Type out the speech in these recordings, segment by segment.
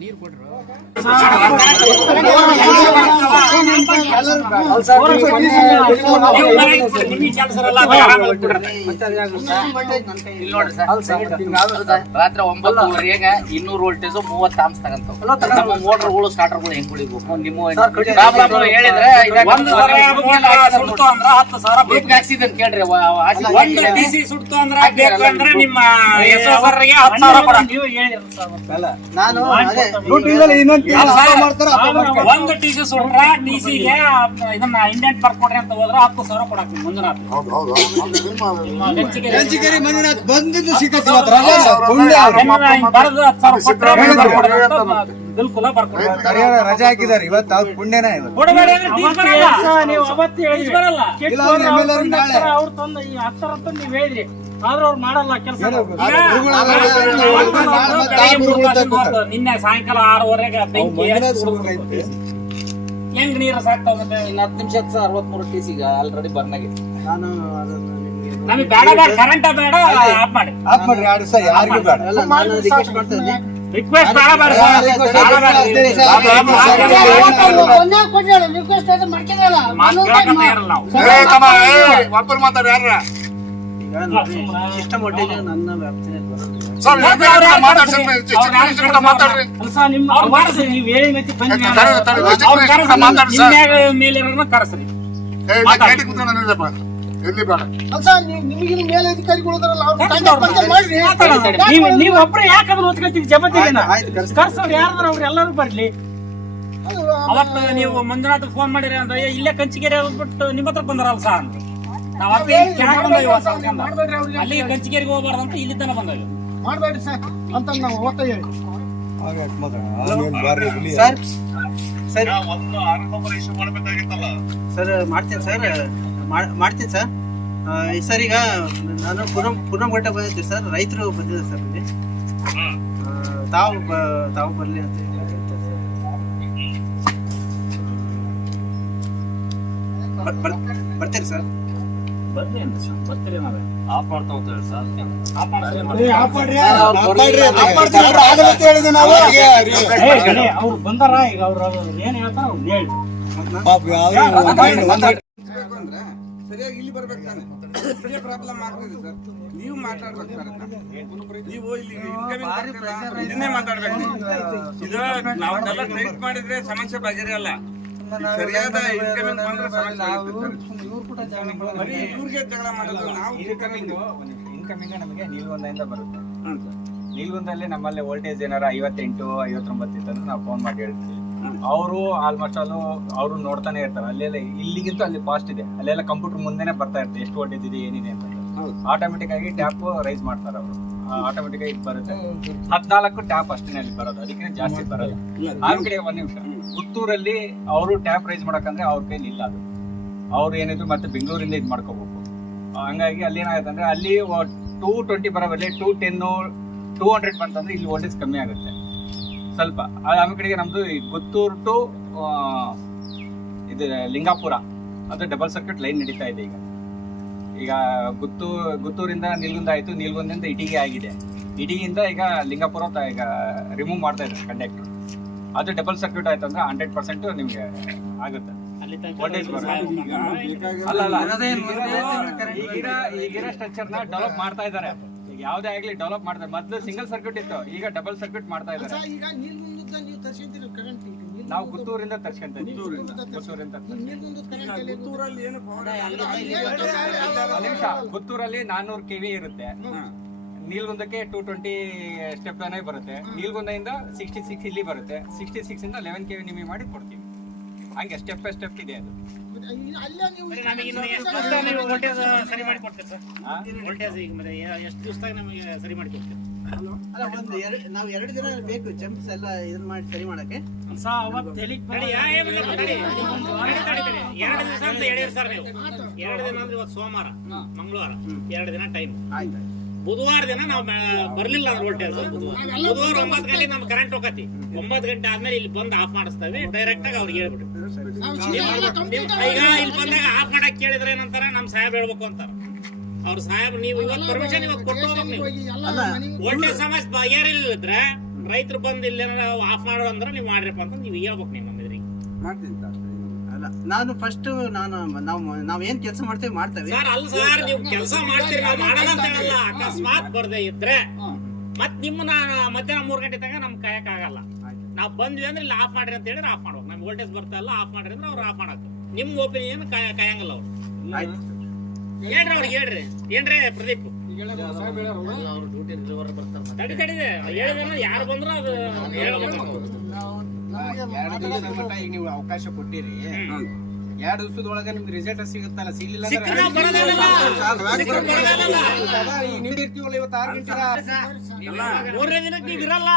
ನೀರು ಕೊಡ್ರು ರಾತ್ರಿ 9:30 200 voltage 30 amps ತಗಂತಾವ. ನಮ್ಮ ಮೋಟರ್ಗಳು ಸ್ಟಾರ್ಟರ್ಗಳು ಹೆಂಗ್ ಕುಡಿಬೇಕು ನಿಮ್ಮ ಹೇಳಿದ್ರೆ ಹಾಕ್ಸಿದ್ ಕೇಳ್ರಿ. ಡಿಸಿ ಸುಡ್ತು ಅಂದ್ರೆ ನಿಮ್ಮ ನಾನು ಒಂದು ಟಿಸಿ ಸುಟ್ರ ಟಿಸಿಗೆ ಇದನ್ನ ಇಂಡೆಂಟ್ ಬರ್ಕೊಡ್ರಿ ಅಂತ ಹೋದ್ರೆ 10,000 ಕೊಡಾಕ್ತೀನಿ. ಮಂಜುನಾಥ್ ಬಂದಿದ್ದು ಬಿಲ್ಕುಲ ಬರ್ಕೊಡ್ರಿ. ರಜೆ ಹಾಕಿದಾರೆ ಇವತ್ತು. ಅವ್ರ ಪುಣ್ಯನ ಅವ್ರು ತಂದು ಈ 10 ನೀವ್ ಹೇಳಿದ್ರಿ ಆದ್ರೆ ಅವ್ರು ಮಾಡಲ್ಲ ಕೆಲಸ. ನಿನ್ನೆ ಸಾಯಂಕಾಲ 6:30 ಹೆಂಗ್ ನೀರು ಸಾಕ್ತಾ ಹೋಗುತ್ತೆ. ಇನ್ನು 10 ನಿಮಿಷ 63 ಟಿಸಿಗ ಆಲ್ರೆಡಿ ಬರ್ನಾಗೆ. ನಾನು ನಮಗೆ ಬೇಡ ಬೇಡ ಕರೆಂಟ್ ಬೇಡ ಆಫ್ ಮಾಡಿ ಯಾರಿಗೂ ಬೇಡ. ರಿಕ್ವೆಸ್ಟ್ ಬೇಡ ಬೇಡ ಸಿಸ್ಟಮ್ ಒಟ್ಟಿಗೆ ನನ್ನ ವ್ಯಾಪ್ತಿಯಲ್ಲಿ ನೀವು ಒಬ್ರು ಯಾಕಂದ್ರೆ ಓದ್ಕೊತೀವಿ ಜಬತ್ತಿನ ಕರ್ಸೋರು ಯಾರು ಅವ್ರು ಎಲ್ಲರೂ ಬರ್ಲಿ. ಅವತ್ತು ನೀವು ಮಂಜುನಾಥ್ ಫೋನ್ ಮಾಡಿರಿ ಅಂದ್ರೆ ಇಲ್ಲೇ ಕಂಚಿಗೆರೆ ಹೋಗ್ಬಿಟ್ಟು ನಿಮ್ಮ ಹತ್ರ ಬಂದಾರಲ್ಲ ಸರ್ ಅಂತ. ನಾವ್ ಅಲ್ಲಿ ಕಂಚಿಗೆರೆಗೆ ಹೋಗ್ಬಾರ್ದು ಅಂತ ಇಲ್ಲಿ ತನ ಬಂದಾಗ ಮಾಡ್ಬೇಡ್ರಿ ಸರ್ ಅಂತ ನಾವು ಓದ್ತಾ ಹೇಳಿ ಸರ್. ಮಾಡ್ತೀನಿ ಸರ್. ಸರ್ ಈಗ ನಾನು ಪುನಂಘಟ್ಟ ಬಂದಿದ್ದೆ ಸರ್. ರೈತರು ಬಂದಿದ್ದಾರೆ ಸರ್ ಇಲ್ಲಿ. ತಾವು ಬರ್ಲಿ ಅಂತ ಬರ್ತೀರಿ ಸರ್? ಬರ್ತೀರಿ ನಾವೇ ಆಫ್ ಮಾಡ್ತಾ ಹೋಗ್ತೇವೆ ಸರ್. ಅವ್ರು ಬಂದಾರ ಈಗ ಅವ್ರು ಏನ್ ಹೇಳ್ತಾರ ಅವ್ರು ಹೇಳಿ ಸರಿಯಾಗಿ ಇಲ್ಲಿ ಬರ್ಬೇಕು ತಾನೆ. ಪ್ರಾಬ್ಲಮ್ ಆಗ್ತದೆ ಸರ್. ನೀವು ಮಾತಾಡ್ಬೇಕು ಸರ್. ನೀವು ಇಲ್ಲಿ ಇದನ್ನೇ ಮಾತಾಡ್ಬೇಕು. ಇದು ನಾವೆಲ್ಲ ಟ್ರೈಟ್ ಮಾಡಿದ್ರೆ ಸಮಸ್ಯೆ ಬಗೆಹರಿಯಲ್ಲ. ಸರಿಯಾದ ಇನ್ಕಮಿಂಗ್ ಮಾಡಿದ್ರೆ ಸಮಸ್ಯೆ ಇವ್ರಿಗೆ ಜಗಳ ಮಾಡೋದು. ನಾವು ಇನ್ಕಮಿಂಗ್ ನಮಗೆ ನೀಲ್ಗೊಂದಿಂದ ಬರುತ್ತೆ. ನೀಲ್ಗೊಂದಲ್ಲಿ ನಮ್ಮಲ್ಲಿ ವೋಲ್ಟೇಜ್ ಏನಾರ 58, 59 ಇತ್ತಂದ್ರೆ ನಾವು ಫೋನ್ ಮಾಡಿ ಹೇಳ್ತೀವಿ. ಅವರು ಆಲ್ಮೋಸ್ಟ್ ಅವರು ನೋಡ್ತಾನೆ ಇರ್ತಾರೆ. ಅಲ್ಲೆಲ್ಲ ಇಲ್ಲಿಗಿಂತ ಅಲ್ಲಿ ಫಾಸ್ಟ್ ಇದೆ. ಅಲ್ಲೆಲ್ಲ ಕಂಪ್ಯೂಟರ್ ಮುಂದೆನೆ ಬರ್ತಾ ಇರುತ್ತೆ ಎಷ್ಟು ವೋಲ್ಟೇಜ್ ಇದೆ ಏನಿದೆ ಅಂತ. ಆಟೋಮೆಟಿಕ್ ಆಗಿ ಟ್ಯಾಪ್ ರೈಸ್ ಮಾಡ್ತಾರೆ ಅವರು. ಆಟೋಮೆಟಿಕ್ ಆಗಿ ಬರುತ್ತೆ. 14 ಟ್ಯಾಪ್ ಅಷ್ಟೇ ಅಲ್ಲಿ ಬರೋದು, ಅದಕ್ಕೆ ಜಾಸ್ತಿ ಬರೋದು. ಆ ಕಡೆ 1 ನಿಮಿಷ ಪುತ್ತೂರಲ್ಲಿ ಅವರು ಟ್ಯಾಪ್ ರೈಸ್ ಮಾಡಕಂದ್ರೆ ಅವ್ರ ಕೈಲಿ ಇಲ್ಲ. ಅದು ಅವ್ರು ಏನಿದ್ರು ಮತ್ತೆ ಬೆಂಗಳೂರಿಂದ ಇದು ಮಾಡ್ಕೋಬೇಕು. ಹಂಗಾಗಿ ಅಲ್ಲಿ ಏನಾಗುತ್ತೆ ಅಂದ್ರೆ ಅಲ್ಲಿ 220 ಬರೋಬಲ್ಲಿ 210, 200 ಬಂತಂದ್ರೆ ಇಲ್ಲಿ ವೋಲ್ಟೇಜ್ ಕಮ್ಮಿ ಆಗುತ್ತೆ ಸ್ವಲ್ಪ. ಆಮೇಲೆ ಕಡೆಗೆ ನಮ್ದು ಗುತ್ತೂರು ಟು ಇದು ಲಿಂಗಾಪುರ ಅದು ಡಬಲ್ ಸರ್ಕ್ಯೂಟ್ ಲೈನ್ ನಡೀತಾ ಇದೆ. ಈಗ ಗುತ್ತೂರಿಂದ ನಿಲ್ಗುಂದ ಆಯ್ತು, ನಿಲ್ಗುಂದಿಂದ ಇಟಿಗೆ ಆಗಿದೆ. ಇಟಿಗಿಂದ ಈಗ ಲಿಂಗಾಪುರ ಈಗ ರಿಮೂವ್ ಮಾಡ್ತಾ ಇದ್ದಾರೆ ಕಂಡಕ್ಟರ್. ಅದು ಡಬಲ್ ಸರ್ಕ್ಯೂಟ್ ಆಯ್ತು ಅಂದ್ರೆ 100% ನಿಮ್ಗೆ ಆಗುತ್ತೆ ವೋಲ್ಟೇಜ್ ಈಗಿರೋ ಸ್ಟ್ರಕ್ಚರ್ ನ ಡೆವಲಪ್ ಮಾಡ್ತಾ ಇದ್ದಾರೆ. ಈಗ ಯಾವ್ದೇ ಆಗ್ಲಿ ಡೆವಲಪ್ ಮಾಡ್ತಾರೆ. ಮೊದಲು ಸಿಂಗಲ್ ಸರ್ಕ್ಯೂಟ್ ಇತ್ತು, ಈಗ ಡಬಲ್ ಸರ್ಕ್ಯೂಟ್ ಮಾಡ್ತಾ ಇದ್ದಾರೆ. ನಾವು ಗುತ್ತೂರಿಂದ ತರ್ಸ್ಕೊಂತೀವಿ. ಗುತ್ತೂರಲ್ಲಿ 400 kV ಇರುತ್ತೆ. ನೀಲ್ಗುಂದಕ್ಕೆ 220 ಸ್ಟೆಪ್ ಬರುತ್ತೆ. ನೀಲ್ಗುಂದದಿಂದ 66 ಇಲ್ಲಿ ಬರುತ್ತೆ. 66 ಇಂದ 11 kV ನಿಮಗೆ ಮಾಡಿ ಕೊಡ್ತೀವಿ. ಹಂಗೆ ಸ್ಟೆಪ್ ಬೈ ಸ್ಟೆಪ್ ಇದೆ ಅದು. ನಾವು 2 ದಿನ ಬೇಕು ಜಂಪ್ಸ್ ಎಲ್ಲ ಇದನ್ನ ಮಾಡಿ ಸರಿ ಮಾಡಕ್ಕೆ. 2 ದಿನ ಅಂದ್ರೆ ಇವತ್ತು ಸೋಮವಾರ, ಮಂಗಳವಾರ 2 ದಿನ ಟೈಮ್. ಬುಧವಾರ ದಿನ ನಾವು ಬರ್ಲಿಲ್ಲ ಅಂದ್ರೆ ವೋಲ್ಟೇಜ್ ಬುಧವಾರ 9 ಗಂಟೆ ನಮ್ ಕರೆಂಟ್ ಹೋಗತಿ 9 ಗಂಟೆ ಆದ್ಮೇಲೆ ಇಲ್ಲಿ ಬಂದು ಆಫ್ ಮಾಡಿಸ್ತೇವೆ ಡೈರೆಕ್ಟ್ ಆಗಿ ಅವ್ರಿಗೆ ಹೇಳ್ಬಿಟ್ಟು ಈಗ ಇಲ್ಲಿ ಬಂದಾಗ ಆಫ್ ಮಾಡಕ್ ಕೇಳಿದ್ರೆ ಏನಂತಾರ ನಮ್ ಸಾಹೇಬ್ ಹೇಳ್ಬೇಕು ಅಂತಾರ ಅವ್ರ ಸಾಹೇಬ್ ನೀವು ಇವತ್ತು ಪರ್ಮಿಷನ್ ಇವತ್ತು ಕೊಟ್ಟು ವೋಲ್ಟೇಜ್ ಸಮಸ್ಯೆ ಬಗೆಹರಿಲಿದ್ರೆ ರೈತರು ಬಂದು ಇಲ್ಲಿ ಆಫ್ ಮಾಡೋ ಅಂದ್ರೆ ನೀವು ಮಾಡ್ರಪ್ಪ ಅಂತ ನೀವು ಹೇಳ್ಬೇಕು ನೀವು ನಮ್ಮಿದ್ರಿಗೆ ಮಾಡ್ತೀನಿ ಸರ್. ಅಲ್ಲ ನಾನು ಫಸ್ಟ್ ನಾವ್ ಏನ್ ಕೆಲಸ ಮಾಡ್ತೇವೆ ಸರ್ ಅಲ್ಲ ಸರ್ ನೀವು ಕೆಲಸ ಮಾಡ್ತೀರಿ ನಾವು ಮಾಡಲ್ಲ ಅಂತ ಹೇಳಲ್ಲ ಅಕಸ್ಮಾತ್ ಬರ್ದೇ ಇದ್ರೆ ಮತ್ ನಿಮ್ಮನ್ನ ಮಧ್ಯಾಹ್ನ 3 ಗಂಟೆ ತನಕ ನಮ್ ಕಾಯಕ್ ಆಗಲ್ಲ ನಾವ್ ಬಂದ್ವಿ ಅಂದ್ರೆ ಇಲ್ಲಿ ಆಫ್ ಮಾಡ್ರಿ ಅಂತ ಹೇಳಿದ್ರೆ ಆಫ್ ಮಾಡ್ಬೇಕು ನಮ್ ವೋಲ್ಟೇಜ್ ಬರ್ತಾ ಇಲ್ಲ ಆಫ್ ಮಾಡ್ರಿ ಅಂದ್ರೆ ಅವ್ರು ಆಫ್ ಮಾಡಕ್ ನಿಮ್ ಒಪಿನಿಯನ್ ಕಾಯಂಗಲ್ಲ ಅವ್ರು ಹೇಳ್ರಿ ಅವ್ರಿಗೆ ಹೇಳ್ರಿ ಏನ್ರಿ ಪ್ರದೀಪ್ ತಡಿದೆ ಹೇಳಿದ್ರೆ ಯಾರು ಬಂದ್ರು ಅದು ಹೇಳ್ಬೇಕು ಎರಡು ದಿವಸದ ಮಟ್ಟ ಈಗ ನೀವು ಅವಕಾಶ ಕೊಟ್ಟಿರಿ 2 ದಿವಸದೊಳಗೆ ನಿಮ್ಗೆ ರಿಸಲ್ಟ್ ಸಿಗುತ್ತಲ್ಲ ಸಿಗ್ಲಿಲ್ಲ ನೀಡಿರ್ತೀವಲ್ಲ ಇವತ್ತು 6 ಗಂಟೆ 3ನೇ ದಿನಕ್ಕೆ ನೀವ್ ಇರಲ್ಲ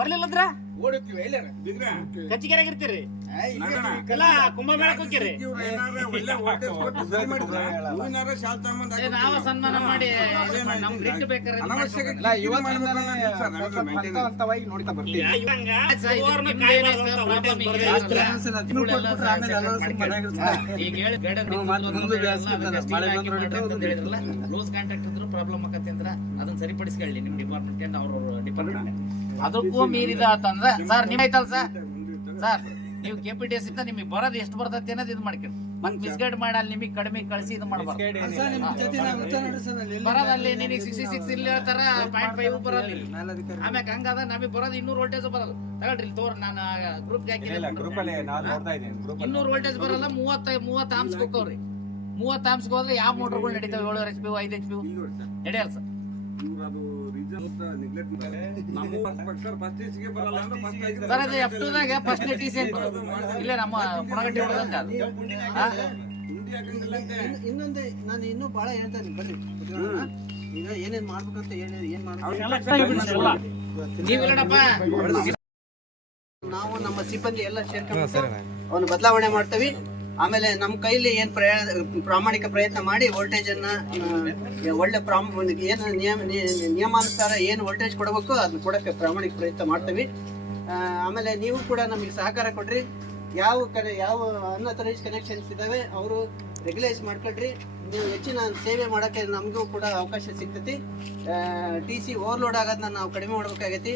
ಬರ್ಲಿಲ್ಲ ಅಂದ್ರ ಓಡುತ್ತೀವಿ ಎಲ್ಲಾರ ಕಚ್ಚಿಗೆರೆಗೆ ಇರ್ತೀರಿ ಎಲ್ಲ ಕುಂಭಮೇಳಕ್ಕೆ ಹೋಗ್ತೀರಿ ನಾವು ಸನ್ಮಾನ ಮಾಡಿ ನಮ್ ಬಿಟ್ಟು ಬೇಕಾದ್ರೆ ಅಲ್ಲ ಹಂತವಾಗಿ ನೋಡ್ತಾ ಬರ್ತೀವಿ ಈಗ ಹೇಳಿ ಬೇಡ ಲೂಸ್ ಕಾಂಟ್ಯಾಕ್ಟ್ ಇದ್ರು ಪ್ರಾಬ್ಲಮ್ ಆಗತ್ತೆ ಅಂದ್ರ ಅದನ್ನ ಸರಿಪಡಿಸ್ಕೊಳ್ಳಿ ನಿಮ್ ಡಿಪಾರ್ಟ್ಮೆಂಟ್ ಅವ್ರ ಡಿಪಾರ್ಟ್ಮೆಂಟ್ ಅದಕ್ಕೂ ಮೀರಿದ ಅಂತಂದ್ರ ಸರ್ ನಿಮ್ ಐತಲ್ ಸರ್ ನೀವು ಕೆಪಿಟಿಎಸ್ ಇಂದ ನಿಮಗೆ ಬರೋದು ಎಷ್ಟು ಬರ್ತೈತಿ ಅನ್ನೋದು ಇದು ಮಾಡ್ಕೊಳ್ಳಿ ಮತ್ ಮಿಸ್ಗೈಡ್ ಮಾಡಿ ಅಲ್ಲಿ ನಿಮಗೆ ಕಡಿಮೆ ಕಳಿಸಿ ಇದು ಮಾಡಬಾರ್ದು ಬರೋದಲ್ಲಿ ನಿನಗೆ 66 ಇಲ್ಲಿ ಹೇಳ್ತಾರ 0.5 ಬರಲ್ಲ ಆಮ್ಯಾಗ ಹಂಗಾದ ನಮಗೆ ಬರೋದು 200 ವೋಲ್ಟೇಜ್ ಬರಲ್ಲ ತಗೊಳ್ರಿ ಇಲ್ಲಿ ತೋರ್ ನಾನು ಗ್ರೂಪ್ ಹಾಕಿಲ್ಲ ಗ್ರೂಪ್ ಅಲ್ಲಿ ನಾನು ನೋಡ್ತಾ ಇದ್ದೀನಿ 200 ವೋಲ್ಟೇಜ್ ಬರಲ್ಲ 30 ಆಮ್ಸ್ ಹೋಗ್ತಾವ್ರಿ 30 ಆಮ್ಸ್ ಹೋದ್ರೆ ಯಾವ ಮೋಟರ್ಗಳು ನಡೀತಾವೆ 7 HP 5 HP ನಡೆಯಲ್ಲ ಸರ್ ಸರ್ ಅದು F2 ದಾಗ ಫಸ್ಟ್ ಟಿಸಿ ಅಂತ ಇಲ್ಲೇ ನಮ್ಮ ಪುಣಗಟ್ಟಿ ಹೊಡೆದಂತ ಇನ್ನೊಂದು ನಾನು ಇನ್ನೂ ಬಹಳ ಹೇಳ್ತೇನೆ ಬರ್ರಿ ಈಗ ಏನೇನ್ ಮಾಡ್ಬೇಕಂತ ಏನ್ ಮಾಡ್ಬೇಕು ನೀವಿಲ್ಲಡಪ್ಪ ನಾವು ನಮ್ಮ ಸಿಬ್ಬಂದಿ ಎಲ್ಲ ಸೇರ್ಕೊಂಡು ಅವನು ಬದಲಾವಣೆ ಮಾಡ್ತೀವಿ ಆಮೇಲೆ ನಮ್ಮ ಕೈಲಿ ಏನ್ ಪ್ರಾಮಾಣಿಕ ಪ್ರಯತ್ನ ಮಾಡಿ ವೋಲ್ಟೇಜ್ ಅನ್ನ ಒಳ್ಳೆ ಏನು ನಿಯಮಾನುಸಾರ ಏನು ವೋಲ್ಟೇಜ್ ಕೊಡಬೇಕು ಅದನ್ನ ಕೊಡಕ್ಕೆ ಪ್ರಾಮಾಣಿಕ ಪ್ರಯತ್ನ ಮಾಡ್ತೀವಿ ಆಮೇಲೆ ನೀವು ಕೂಡ ನಮಗೆ ಸಹಕಾರ ಕೊಡ್ರಿ ಯಾವ ಅನ್ಅಥರೈಸ್ಡ್ ಕನೆಕ್ಷನ್ಸ್ ಇದಾವೆ ಅವರು ರೆಗ್ಯುಲೈಸ್ ಮಾಡ್ಕೊಳ್ರಿ ನೀವು ಹೆಚ್ಚಿನ ಸೇವೆ ಮಾಡೋಕ್ಕೆ ನಮಗೂ ಕೂಡ ಅವಕಾಶ ಸಿಗ್ತೈತಿ TC ಓವರ್ಲೋಡ್ ಆಗೋದನ್ನ ನಾವು ಕಡಿಮೆ ಮಾಡ್ಬೇಕಾಗೈತಿ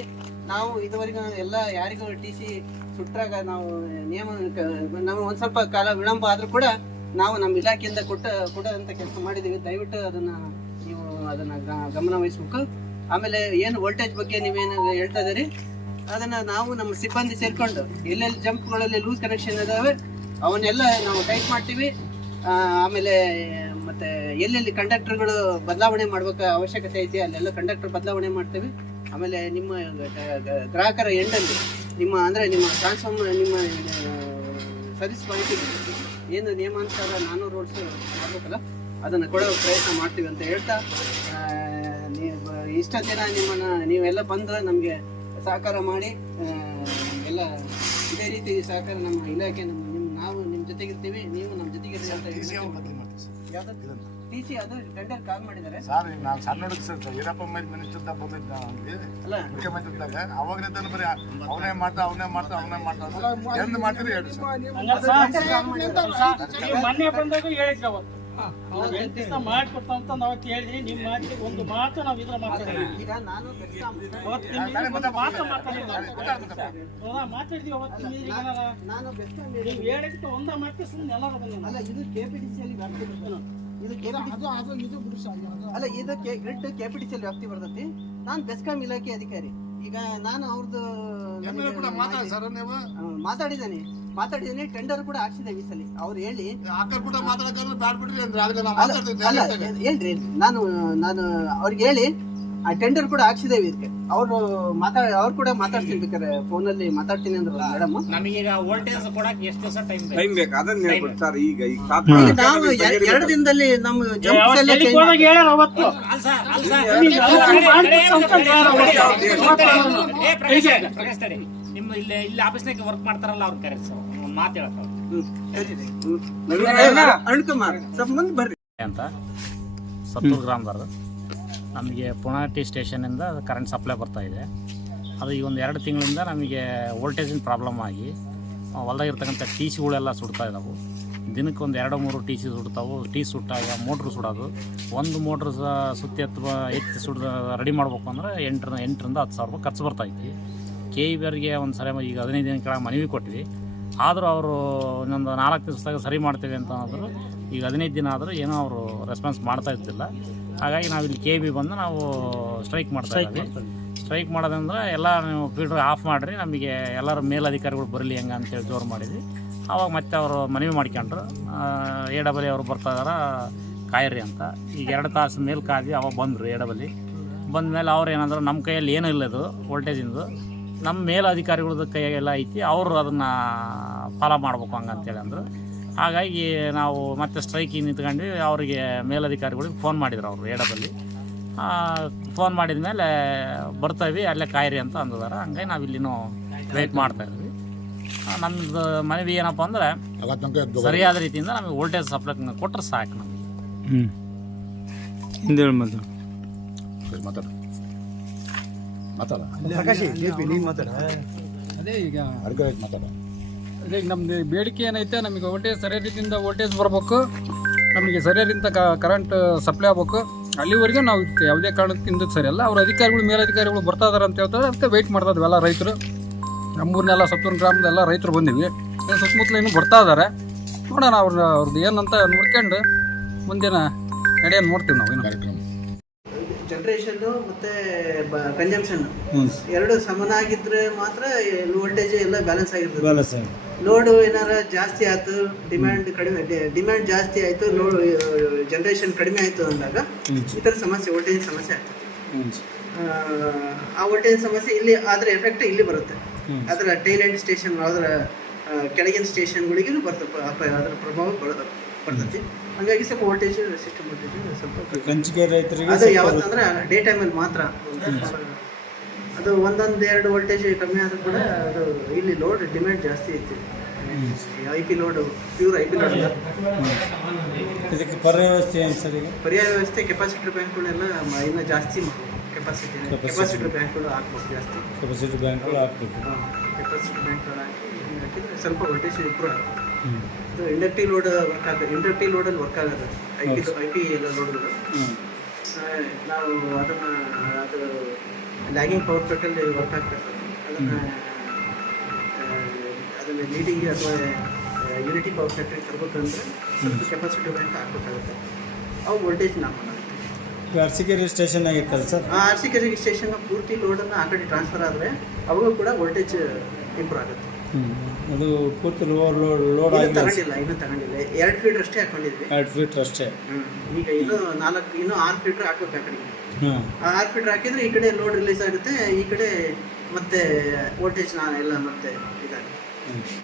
ನಾವು ಇದುವರೆಗೂ ಎಲ್ಲ ಯಾರಿಗೂ TC ಸುಟ್ರಾಗ ನಾವು ನಾವು ಒಂದ್ ಸ್ವಲ್ಪ ಕಾಲ ವಿಳಂಬ ಆದ್ರೂ ಕೂಡ ನಾವು ನಮ್ಮ ಇಲಾಖೆಯಿಂದ ಕೊಡೋದಂತ ಕೆಲಸ ಮಾಡಿದೀವಿ ದಯವಿಟ್ಟು ನೀವು ಅದನ್ನ ಗಮನ ವಹಿಸ್ಬೇಕು ಆಮೇಲೆ ಏನು ವೋಲ್ಟೇಜ್ ಬಗ್ಗೆ ನೀವೇನು ಹೇಳ್ತಾ ಇದೀರಿ ಅದನ್ನ ನಾವು ನಮ್ಮ ಸಿಬ್ಬಂದಿ ಸೇರ್ಕೊಂಡು ಎಲ್ಲೆಲ್ಲಿ ಜಂಪ್ಗಳಲ್ಲಿ ಲೂಸ್ ಕನೆಕ್ಷನ್ ಇದಾವೆ ಅವನ್ನೆಲ್ಲ ನಾವು ಟೈಟ್ ಮಾಡ್ತೀವಿ ಆಮೇಲೆ ಮತ್ತೆ ಎಲ್ಲೆಲ್ಲಿ ಕಂಡಕ್ಟರ್ಗಳು ಬದಲಾವಣೆ ಮಾಡ್ಬೇಕು ಅವಶ್ಯಕತೆ ಐತಿ ಅಲ್ಲೆಲ್ಲ ಕಂಡಕ್ಟರ್ ಬದಲಾವಣೆ ಮಾಡ್ತೀವಿ ಆಮೇಲೆ ನಿಮ್ಮ ಗ್ರಾಹಕರ ಎಂಡಲ್ಲಿ ನಿಮ್ಮ ಟ್ರಾನ್ಸ್ಫಾರ್ಮರ್ ನಿಮ್ಮ ಸರ್ವಿಸ್ ಕ್ವಾಲಿಟಿ ಏನು ನಿಯಮಾನುಸಾರ 400 ರೋಡ್ಸ್ ಮಾಡ್ಬೇಕಲ್ಲ ಅದನ್ನು ಕೊಡೋ ಪ್ರಯತ್ನ ಮಾಡ್ತೀವಿ ಅಂತ ಹೇಳ್ತಾ ಇಷ್ಟ ದಿನ ನೀವೆಲ್ಲ ಬಂದ್ರೆ ನಮಗೆ ಸಹಕಾರ ಮಾಡಿ ಎಲ್ಲ ಇದೇ ರೀತಿ ಸಹಕಾರ ನಮ್ಮ ಇಲಾಖೆ ನಾವು ನಿಮ್ಮ ಜೊತೆಗಿರ್ತೀವಿ ನೀವು ನಮ್ಮ ಜೊತೆಗಿರ್ತೀವಿ ಅಂತ TC ಅದು ಟೆಂಡರ್ ಕಾಲ್ ಮಾಡಿದ್ದಾರೆ ಸರ್ ನಾನು ಸಣ್ಣ ಹುಡುಗ ಸರ್ ಈರಪ್ಪ ಮೇಲೆ ಮಿನಿಸ್ಟರ್ ಬಂದಿದ್ದ ಅಲ್ಲ ಮುಖ್ಯಮಂತ್ರಿದಾಗ ಅವಾಗಿನಿಂದ ಬರೀ ಅವನೇ ಮಾಡ್ತಾ ಎಂದು ಮಾಡ್ತೀರಿ ಹೇಳಿ ನೀವು ಮೊನ್ನೆ ಬಂದಾಗ ಹೇಳಿದ್ರಿ ಅವತ್ತು ಮಾಡಿಕೊಡ್ತಾ ಅಂತ ಅವತ್ತು ಹೇಳಿದ್ರಿ ನಿಮ್ಮ ಮಾತಿಗೆ ಒಂದು ಮಾತು ನಾವು ಇದ್ರ ಮಾತಾಡಿದ್ವಿ ಈಗ ನಾನು ಮಾತಾಡಿದ್ವಿ ಅವತ್ತು ನಾನು ನೀವು ಹೇಳಿದ್ದಕ್ಕೆ ಒಂದ ಮಾತು ಸುಮ್ಮನೆ ಎಲ್ಲರೂ ಬಂದ ಅಲ್ಲ ಇದು KPTC ಅಲ್ಲಿ ವ್ಯಾಪ್ತಿ ಬರ್ತದೆ ಅಲ್ಲ ಇದು ಗ್ರಿಡ್ KPTC ಅಲ್ಲಿ ವ್ಯಾಪ್ತಿ ಬರ್ತೈತಿ ನಾನು ಬೆಸ್ಕಾಂ ಇಲಾಖೆ ಅಧಿಕಾರಿ ಈಗ ನಾನು ಅವ್ರದ್ದು ಮಾತಾಡಿದ್ದೇನೆ ಟೆಂಡರ್ ಕೂಡ ಹಾಕ್ಸಿದ್ದೇವೆ ಈ ಸಲ ಅವ್ರು ಹೇಳಿ ಹೇಳ್ರಿ ನಾನು ಅವ್ರಿಗೆ ಹೇಳಿ ಆ ಟೆಂಡರ್ ಕೂಡ ಹಾಕ್ಸಿದ್ದೇವೆ ಇದಕ್ಕೆ ಅವ್ರು ಕೂಡ ಮಾತಾಡ್ತೀನಿ ಬೇಕಾರೆ ಫೋನಲ್ಲಿ ಮಾತಾಡ್ತೀನಿ ಅಂದ್ರು ಮೇಡಮ್ ನಮಗೀಗ ವೋಲ್ಟೇಜ್ ಕೊಡಕ್ಕೆ ಎಷ್ಟು ದಿವಸ ಟೈಮ್ ಬೇಕು ಅದನ್ನ ಹೇಳ್ಬಿಟ್ಟು ಸರ್ ಈಗ ನಾವು 2 ದಿನದಲ್ಲಿ ನಮ್ಮ ಜಂಪ್ಸ್ ಎಲ್ಲ ನಿಮ್ಮ ಇಲ್ಲಿ ಆಫೀಸ್ನಾಗ ವರ್ಕ್ ಮಾಡ್ತಾರಲ್ಲ ಅವ್ರ ಕರೆ ಒಂದು ಮಾತು ಹೇಳ್ತಾರೆ ಅಣ್ಕುಮಾರ್ ಸ್ವಲ್ಪ ಮುಂದೆ ಬರ್ರಿ ಅಂತ ಸತ್ತೂರು ಗ್ರಾಮದವ್ರು ನಮಗೆ ಪುಣಾಟಿ ಸ್ಟೇಷನಿಂದ ಕರೆಂಟ್ ಸಪ್ಲೈ ಬರ್ತಾಯಿದೆ. ಅದು ಈ ಒಂದು 2 ತಿಂಗಳಿಂದ ನಮಗೆ ವೋಲ್ಟೇಜಿನ ಪ್ರಾಬ್ಲಮ್ ಆಗಿ ಹೊಲ್ದಾಗಿರ್ತಕ್ಕಂಥ ಟಿ ಸಿಗಳೆಲ್ಲ ಸುಡ್ತಾ ಇದ್ದಾವೆ. ದಿನಕ್ಕೆ ಒಂದು 2-3 ಟಿ ಸಿ ಸುಡ್ತಾವೆ. ಟಿ ಸುಟ್ಟಾಗ ಮೋಟ್ರ್ ಸುಡೋದು, ಒಂದು ಮೋಟ್ರ್ ಸುತ್ತಿ ಎತ್ತಿ ಸುಡ್ದು ರೆಡಿ ಮಾಡ್ಬೇಕು ಅಂದ್ರೆ 8ರಿಂದ 10 ಸಾವಿರ ರೂಪಾಯಿ ಖರ್ಚು ಬರ್ತೈತಿ. KEBರಿಗೆ ಒಂದು ಸರಿ ಈಗ 15 ದಿನ ಕೆಳಗೆ ಮನವಿ ಕೊಟ್ವಿ. ಆದರೂ ಅವರು ಇನ್ನೊಂದು 4 ದಿವಸದಾಗ ಸರಿ ಮಾಡ್ತೇವೆ ಅಂತ ಅಂದರು. ಈಗ 15 ದಿನ ಆದರೂ ಏನೋ ಅವರು ರೆಸ್ಪಾನ್ಸ್ ಮಾಡ್ತಾ ಇದ್ದಿಲ್ಲ. ಹಾಗಾಗಿ ನಾವಿಲ್ಲಿ KEB ಬಂದು ನಾವು ಸ್ಟ್ರೈಕ್ ಮಾಡ್ತಾ ಇದ್ದೀವಿ. ಸ್ಟ್ರೈಕ್ ಮಾಡೋದಂದ್ರೆ ಎಲ್ಲ ನೀವು ಫೀಲ್ಡ್ರ್ ಆಫ್ ಮಾಡಿರಿ, ನಮಗೆ ಎಲ್ಲರ ಮೇಲಧಿಕಾರಿಗಳು ಬರಲಿ ಹೆಂಗೆ ಅಂತೇಳಿ ಜೋರು ಮಾಡಿದ್ವಿ. ಆವಾಗ ಮತ್ತೆ ಅವರು ಮನವಿ ಮಾಡ್ಕೊಂಡ್ರು, AW ಅವರು ಬರ್ತಾ ಇದಾರೆ ಕಾಯಿರಿ ಅಂತ. ಈಗ 2 ತಾಸು ಮೇಲೆ ಕಾದಿ ಅವಾಗ ಬಂದರು. AW ಬಂದಮೇಲೆ ಅವ್ರು ಏನಂದ್ರೆ ನಮ್ಮ ಕೈಯಲ್ಲಿ ಏನೂ ಇಲ್ಲ, ಇದು ವೋಲ್ಟೇಜಿಂದು ನಮ್ಮ ಮೇಲಧಿಕಾರಿಗಳದ್ದು ಕೈಯಾಗೆಲ್ಲ ಐತಿ, ಅವರು ಅದನ್ನು ಫಾಲೋ ಮಾಡ್ಬೇಕು ಹಂಗಂತೇಳಿ ಅಂದರು. ಹಾಗಾಗಿ ನಾವು ಮತ್ತೆ ಸ್ಟ್ರೈಕಿಗೆ ನಿಂತ್ಕೊಂಡ್ವಿ. ಅವರಿಗೆ ಮೇಲಧಿಕಾರಿಗಳಿಗೆ ಫೋನ್ ಮಾಡಿದ್ರು ಅವರು AW. ಫೋನ್ ಮಾಡಿದ ಮೇಲೆ ಬರ್ತಾಯಿವಿ, ಅಲ್ಲೇ ಕಾಯಿರಿ ಅಂತ ಅಂದಿದ್ದಾರೆ. ಹಂಗಾಗಿ ನಾವು ಇಲ್ಲಿನೂ ವೆಯ್ಟ್ ಮಾಡ್ತಾಯಿದ್ವಿ. ನಮ್ಮದು ಮನವಿ ಏನಪ್ಪ ಅಂದರೆ ಸರಿಯಾದ ರೀತಿಯಿಂದ ನಮಗೆ ವೋಲ್ಟೇಜ್ ಸಪ್ಲೈ ಕೊಟ್ಟರೆ ಸಾಕು ನಮಗೆ. ಅದೇ ಈಗ ನಮ್ದು ಬೇಡಿಕೆ ಏನೈತೆ, ನಮಗೆ ವೋಲ್ಟೇಜ್ ಸರಿಯಾದ ರೀತಿಯಿಂದ ವೋಲ್ಟೇಜ್ ಬರಬೇಕು, ನಮಗೆ ಸರಿಯಾದ ರೀತಿಯಿಂದ ಕರೆಂಟ್ ಸಪ್ಲೈ ಆಗ್ಬೇಕು. ಅಲ್ಲಿವರೆಗೂ ನಾವು ಯಾವುದೇ ಕಾರಣಕ್ಕಿಂತ ಸರಿಯಲ್ಲ. ಅವ್ರ ಅಧಿಕಾರಿಗಳು ಮೇಲಧಿಕಾರಿಗಳು ಬರ್ತಾ ಇದಾರೆ ಅಂತ ಹೇಳ್ತಾರೆ. ಅದಕ್ಕೆ ವೆಯ್ಟ್ ಮಾಡ್ತಾ ಇದ್ವಿ ಎಲ್ಲ ರೈತರು. ನಮ್ಮೂರಿನೆಲ್ಲ ಸತ್ತೂರು ಗ್ರಾಮದ ಎಲ್ಲ ರೈತರು ಬಂದಿವಿ. ಸುತ್ತಮುತ್ತಲ ಇನ್ನೂ ಬರ್ತಾ ಇದ್ದಾರೆ. ನೋಡೋಣ ಅವ್ರದ್ದು ಏನಂತ ನೋಡ್ಕೊಂಡು ಮುಂದಿನ ನಡೆಯನ್ನು ನೋಡ್ತೀವಿ ನಾವು. ಇನ್ನು ಜನರೇಷನ್ನು ಮತ್ತು ಕನ್ಸಂಪ್ಷನ್ ಎರಡು ಸಮನಾಗಿದ್ರೆ ಮಾತ್ರ ವೋಲ್ಟೇಜ್ ಎಲ್ಲ ಬ್ಯಾಲೆನ್ಸ್ ಆಗಿರ್ತದೆ. ಲೋಡು ಏನಾರ ಜಾಸ್ತಿ ಆಯ್ತು, ಡಿಮ್ಯಾಂಡ್ ಜಾಸ್ತಿ ಆಯಿತು, ಲೋಡ್ ಜನರೇಷನ್ ಕಡಿಮೆ ಆಯಿತು ಅಂದಾಗ ಈ ಥರ ಸಮಸ್ಯೆ, ವೋಲ್ಟೇಜ್ ಸಮಸ್ಯೆ ಆಗ್ತದೆ. ಆ ವೋಲ್ಟೇಜ್ ಸಮಸ್ಯೆ ಇಲ್ಲಿ ಅದರ ಎಫೆಕ್ಟ್ ಇಲ್ಲಿ ಬರುತ್ತೆ. ಅದರ ಟೈಲ್ ಎಂಡ್ ಸ್ಟೇಷನ್, ಅದರ ಕೆಳಗಿನ ಸ್ಟೇಷನ್ಗಳಿಗೂ ಬರ್ತದೆ, ಅದರ ಪ್ರಭಾವ ಬರ್ತೈತಿ. ಹಾಗಾಗಿ ಸ್ವಲ್ಪ ವೋಲ್ಟೇಜ್ ಸಿಸ್ಟಮ್ ವೋಲ್ಟೇಜ್ ಸ್ವಲ್ಪ ಅದು ಯಾವತ್ತಂದ್ರೆ ಡೇ ಟೈಮಲ್ಲಿ ಮಾತ್ರ. ಅದು 1-2 ವೋಲ್ಟೇಜ್ ಕಮ್ಮಿ ಆದರೂ ಕೂಡ ಅದು ಇಲ್ಲಿ ಲೋಡ್ ಡಿಮ್ಯಾಂಡ್ ಜಾಸ್ತಿ ಐತಿ. IP load pure IP load ಅಲ್ಲ. ಇದಕ್ಕೆ ಪರ್ಯಾಯ ವ್ಯವಸ್ಥೆ ಏನು ಸರ್? ಈಗ ಪರ್ಯಾಯ ವ್ಯವಸ್ಥೆ ಕೆಪಾಸಿಟರ್ ಬ್ಯಾಂಕ್ಗಳೆಲ್ಲ ಇನ್ನೂ ಜಾಸ್ತಿ ಮಾಡಬೇಕು. ಕೆಪಾಸಿಟರ್ ಬ್ಯಾಂಕ್ಗಳು ಹಾಕ್ಬೇಕು, ಜಾಸ್ತಿ ಕೆಪಾಸಿಟಿ ಬ್ಯಾಂಕ್ಗಳು ಹಾಕ್ಬೇಕು. ಕೆಪಾಸಿಟರ್ ಬ್ಯಾಂಕ್ಗಳು ಹಾಕಿದ್ರೆ ಸ್ವಲ್ಪ ವೋಲ್ಟೇಜ್ ಇಂಪ್ರೂವ್ ಆಗುತ್ತೆ. ಇದು ಇಂಡಕ್ಟಿವ್ ಲೋಡ್ ವರ್ಕ್ ಆಗುತ್ತೆ. ಇಂಡಕ್ಟಿವ್ ಲೋಡಲ್ಲಿ ವರ್ಕ್ ಆಗುತ್ತೆ IP ಎಲ್ಲ ಲೋಡ್ಗಳು. ನಾವು ಅದು ಲ್ಯಾಗಿಂಗ್ ಪವರ್ ಫ್ಯಾಕ್ಟಲ್ಲಿ ವರ್ಕ್ ಆಗ್ತದೆ. ಅದನ್ನು ಲೀಡಿಂಗ್ ಅಥವಾ ಯೂನಿಟಿ ಪವರ್ ಫ್ಯಾಕ್ಟ್ರಿ ತರಬೇಕಂದ್ರೆ ಸ್ವಲ್ಪ ಕೆಪಾಸಿಟಿ ಬ್ಯಾಂಕ್ ಹಾಕಬೇಕಾಗುತ್ತೆ. ಅವು ವೋಲ್ಟೇಜ್ ನಾವು ಅರಸೀಕೆರೆ ಸ್ಟೇಷನ್ ಆಗಿರ್ತದೆ ಸರ್. ಆ ಅರಸೀಕೆರೆ ಸ್ಟೇಷನ್ ಪೂರ್ತಿ ಲೋಡನ್ನು ಆ ಕಡೆ ಟ್ರಾನ್ಸ್ಫರ್ ಆದರೆ ಅವಾಗ ಕೂಡ ವೋಲ್ಟೇಜ್ ಇಂಪ್ರೂವ್ ಆಗುತ್ತೆ. ಅದು ಪೂರ್ತಿ ಲೋಡ್ ಇನ್ನೂ ತಗೊಂಡಿಲ್ಲ. 2 ಫೀಟ್ ಅಷ್ಟೇ ಹಾಕೊಂಡಿದ್ವಿ. 2 ಫೀಟ್ ಅಷ್ಟೇ. ಈಗ ಇನ್ನೂ 6 ಫೀಟ್ರ್ ಹಾಕ್ಬೇಕು. ಆ ಕಡೆ 6 ಫೀಟ್ರ್ ಹಾಕಿದ್ರೆ ಈ ಕಡೆ ಲೋಡ್ ರಿಲೀಸ್ ಆಗುತ್ತೆ, ಈ ಕಡೆ ಮತ್ತೆ ವೋಲ್ಟೇಜ್ ಎಲ್ಲ ಮತ್ತೆ ಇದಾಗುತ್ತೆ.